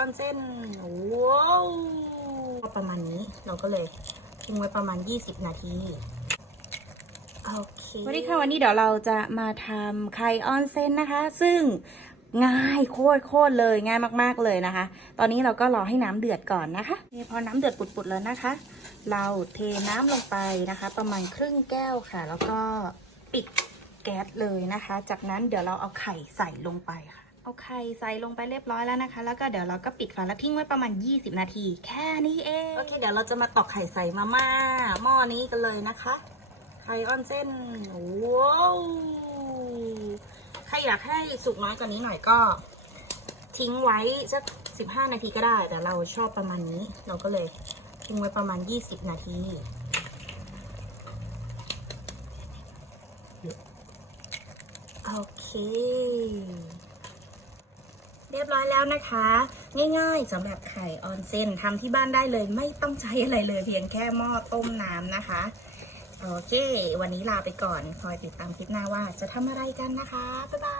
ออนเส้นว้าวประมาณนี้เราก็เลยทิ้งไว้ประมาณ 20 นาทีโอเควัสดีค่ะวันนี้เดี๋ยวเราจะมาทำไข่ออนเซนนะคะ ซึ่งง่ายโคตรโคตรเลยง่ายมากๆเลยนะคะ ตอนนี้เราก็รอให้น้ำเดือดก่อนนะคะพอน้ำเดือดปุดๆแล้วนะคะ เราเทน้ำลงไปนะคะ ประมาณครึ่งแก้วค่ะ แล้วก็ปิดแก๊สเลยนะคะ จากนั้นเดี๋ยวเราเอาไข่ใส่ลงไปค่ะ เอาไข่ใส่ลงไปเรียบร้อยแล้วนะคะ แล้วก็เดี๋ยวเราก็ปิดฝาแล้วทิ้งไว้ประมาณ 20 นาที แค่นี้เองโอเคเดี๋ยวเราจะมาตอกไข่ใส่มาม่าหม้อนี้กันเลยนะคะ ไข่ออนเส้นว้าวใครอยากให้สุกน้อยกว่านี้หน่อยก็ ทิ้งไว้สักสิบห้านาทีก็ได้ แต่เราชอบประมาณนี้เราก็เลยทิ้งไว้ประมาณยี่สิบนาทีโอเค ร้อยแล้วนะคะ ง่ายๆสำหรับไข่ออนเซนทำที่บ้านได้เลย ไม่ต้องใช้อะไรเลยเพียงแค่หม้อต้มน้ำนะคะ โอเค วันนี้ลาไปก่อน คอยติดตามคลิปหน้าว่าจะทำอะไรกันนะคะ บ๊ายบาย